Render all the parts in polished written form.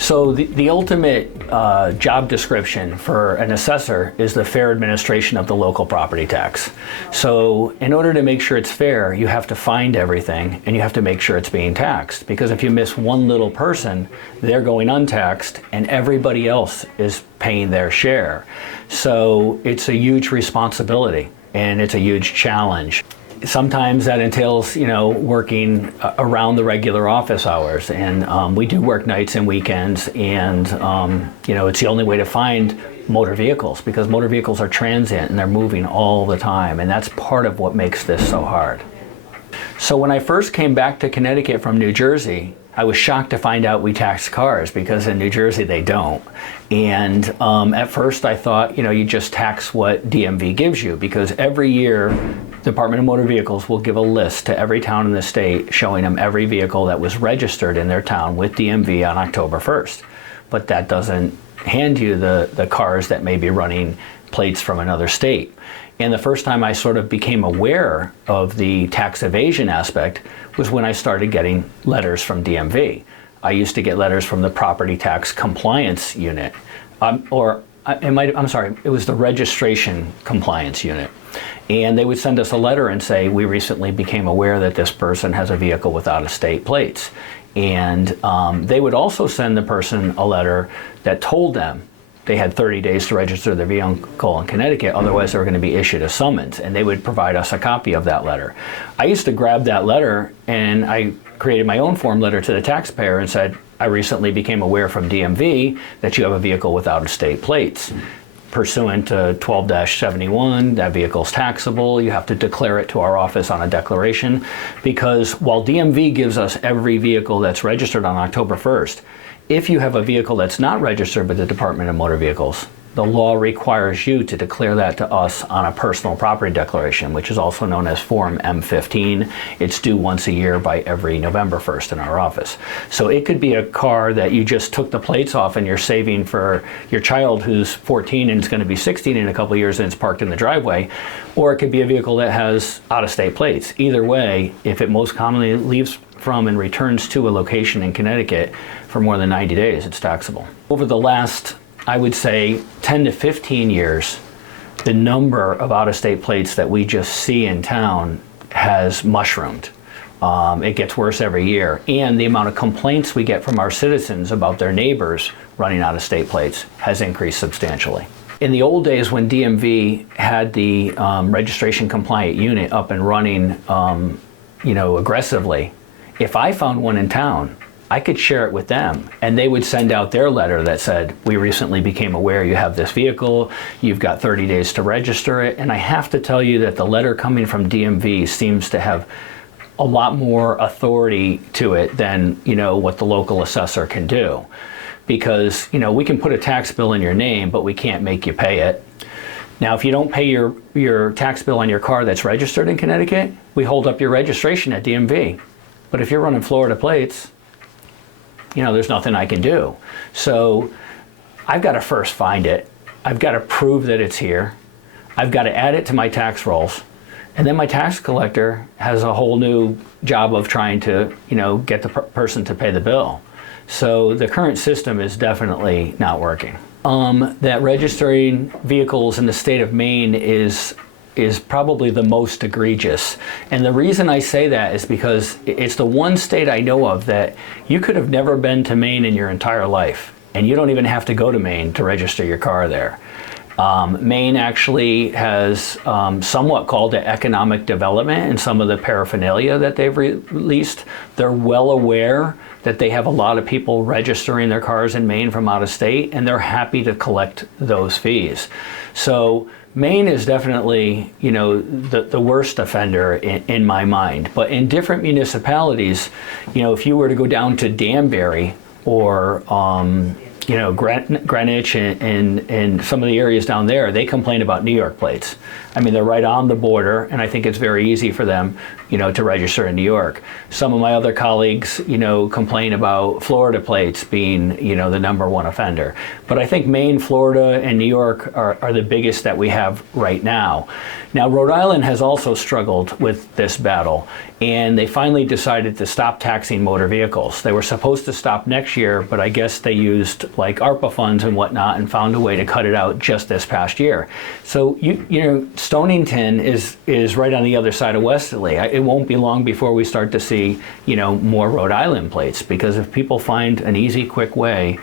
So the ultimate job description for an assessor is the fair administration of the local property tax. So in order to make sure it's fair, you have to find everything and you have to make sure it's being taxed. Because if you miss one little person, they're going untaxed and everybody else is paying their share. So it's a huge responsibility and it's a huge challenge. Sometimes that entails, working around the regular office hours, and we do work nights and weekends, and it's the only way to find motor vehicles, because motor vehicles are transient and they're moving all the time, and that's part of what makes this so hard. So when I first came back to Connecticut from New Jersey, I was shocked to find out we tax cars, because in New Jersey they don't. And at first I thought, you just tax what DMV gives you, because every year Department of Motor Vehicles will give a list to every town in the state showing them every vehicle that was registered in their town with DMV on October 1st. But that doesn't hand you the cars that may be running plates from another state. And the first time I sort of became aware of the tax evasion aspect was when I started getting letters from DMV. I used to get letters from the Property Tax Compliance Unit, it was the Registration Compliance Unit. And they would send us a letter and say, we recently became aware that this person has a vehicle with out-of-state plates. And they would also send the person a letter that told them they had 30 days to register their vehicle in Connecticut, otherwise they were going to be issued a summons, and they would provide us a copy of that letter. I used to grab that letter and I created my own form letter to the taxpayer and said, I recently became aware from DMV that you have a vehicle with out-of-state plates. Pursuant to 12-71, that vehicle is taxable. You have to declare it to our office on a declaration, because while DMV gives us every vehicle that's registered on October 1st, if you have a vehicle that's not registered with the Department of Motor Vehicles, the law requires you to declare that to us on a personal property declaration, which is also known as Form M15. It's due once a year by every November 1st in our office. So it could be a car that you just took the plates off and you're saving for your child who's 14 and is going to be 16 in a couple of years and it's parked in the driveway, or it could be a vehicle that has out-of-state plates. Either way, if it most commonly leaves from and returns to a location in Connecticut for more than 90 days, it's taxable. Over the last, I would say, 10 to 15 years, the number of out-of-state plates that we just see in town has mushroomed. It gets worse every year. And the amount of complaints we get from our citizens about their neighbors running out-of-state plates has increased substantially. In the old days, when DMV had the registration compliant unit up and running aggressively, if I found one in town, I could share it with them, and they would send out their letter that said, we recently became aware you have this vehicle, you've got 30 days to register it. And I have to tell you that the letter coming from DMV seems to have a lot more authority to it than what the local assessor can do. Because we can put a tax bill in your name, but we can't make you pay it. Now, if you don't pay your tax bill on your car that's registered in Connecticut, we hold up your registration at DMV. But if you're running Florida plates, there's nothing I can do. So I've got to first find it. I've got to prove that it's here. I've got to add it to my tax rolls. And then my tax collector has a whole new job of trying to, get the person to pay the bill. So the current system is definitely not working. That registering vehicles in the state of Maine is probably the most egregious. And the reason I say that is because it's the one state I know of that you could have never been to Maine in your entire life, and you don't even have to go to Maine to register your car there. Maine actually has somewhat called it economic development in some of the paraphernalia that they've released. They're well aware that they have a lot of people registering their cars in Maine from out of state, and they're happy to collect those fees. So Maine is definitely, the worst offender in my mind. But in different municipalities, if you were to go down to Danbury or Greenwich and some of the areas down there, they complain about New York plates. I mean, they're right on the border, and I think it's very easy for them, to register in New York. Some of my other colleagues, complain about Florida plates being, the number one offender. But I think Maine, Florida, and New York are the biggest that we have right now. Now, Rhode Island has also struggled with this battle, and they finally decided to stop taxing motor vehicles. They were supposed to stop next year, but I guess they used like ARPA funds and whatnot and found a way to cut it out just this past year. So, Stonington is right on the other side of Westerly. It won't be long before we start to see, more Rhode Island plates, because if people find an easy, quick way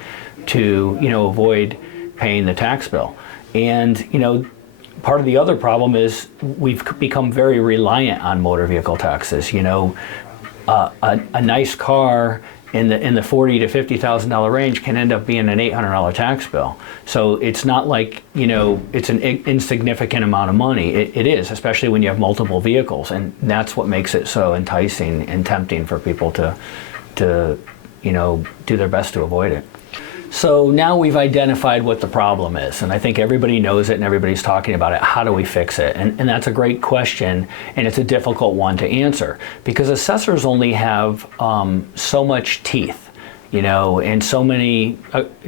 to, avoid paying the tax bill. And, part of the other problem is we've become very reliant on motor vehicle taxes. A nice car in the $40,000 to $50,000 range can end up being an $800 tax bill. So it's not like, it's an insignificant amount of money. It is, especially when you have multiple vehicles, and that's what makes it so enticing and tempting for people to do their best to avoid it. So now we've identified what the problem is, and I think everybody knows it and everybody's talking about it. How do we fix it? And that's a great question, and it's a difficult one to answer, because assessors only have so much teeth, and so many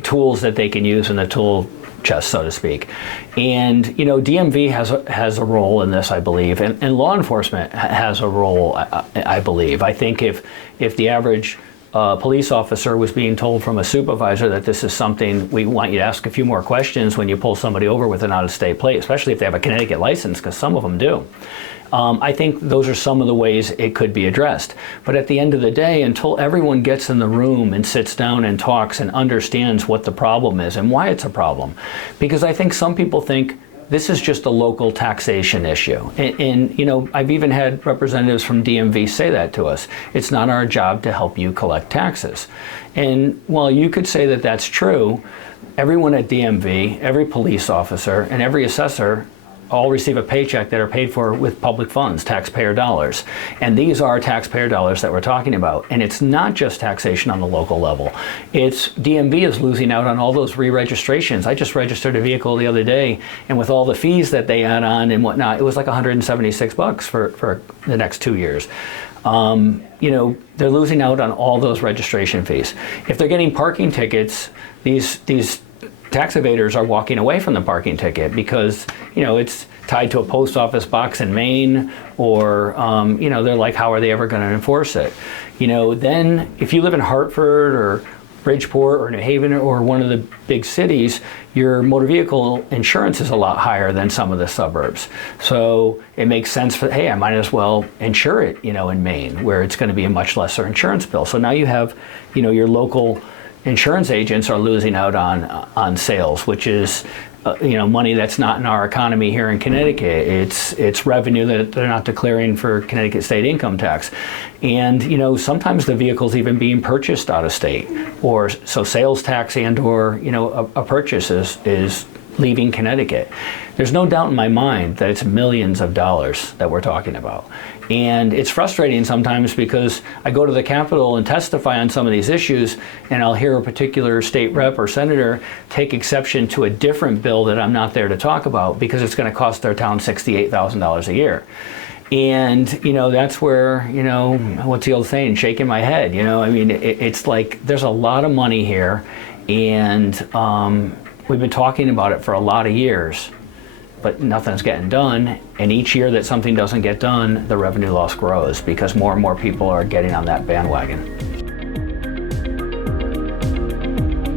tools that they can use in the tool chest, so to speak. And DMV has a role in this, I believe, and law enforcement has a role, I believe. I think if the average police officer was being told from a supervisor that this is something we want you to ask a few more questions when you pull somebody over with an out-of-state plate, especially if they have a Connecticut license, because some of them do. I think those are some of the ways it could be addressed. But at the end of the day, until everyone gets in the room and sits down and talks and understands what the problem is and why it's a problem, because I think some people think this is just a local taxation issue. And I've even had representatives from DMV say that to us. It's not our job to help you collect taxes. And while you could say that that's true, everyone at DMV, every police officer, and every assessor all receive a paycheck that are paid for with public funds, taxpayer dollars. And these are taxpayer dollars that we're talking about. And it's not just taxation on the local level. It's DMV is losing out on all those re-registrations. I just registered a vehicle the other day, and with all the fees that they add on and whatnot, it was like $176 for the next 2 years. They're losing out on all those registration fees. If they're getting parking tickets, these tax evaders are walking away from the parking ticket because, it's tied to a post office box in Maine, or, they're like, how are they ever going to enforce it? Then if you live in Hartford or Bridgeport or New Haven or one of the big cities, your motor vehicle insurance is a lot higher than some of the suburbs. So it makes sense for, hey, I might as well insure it, in Maine, where it's going to be a much lesser insurance bill. So now you have, your local insurance agents are losing out on sales, which is money that's not in our economy here in Connecticut. It's revenue that they're not declaring for Connecticut state income tax. And sometimes the vehicle's even being purchased out of state, or so sales tax and or a purchase is leaving Connecticut. There's no doubt in my mind that it's millions of dollars that we're talking about. And it's frustrating sometimes because I go to the Capitol and testify on some of these issues, and I'll hear a particular state rep or senator take exception to a different bill that I'm not there to talk about because it's going to cost their town $68,000 a year. And, that's where, what's the old saying, shaking my head, it's like there's a lot of money here, and we've been talking about it for a lot of years, but nothing's getting done. And each year that something doesn't get done, the revenue loss grows because more and more people are getting on that bandwagon.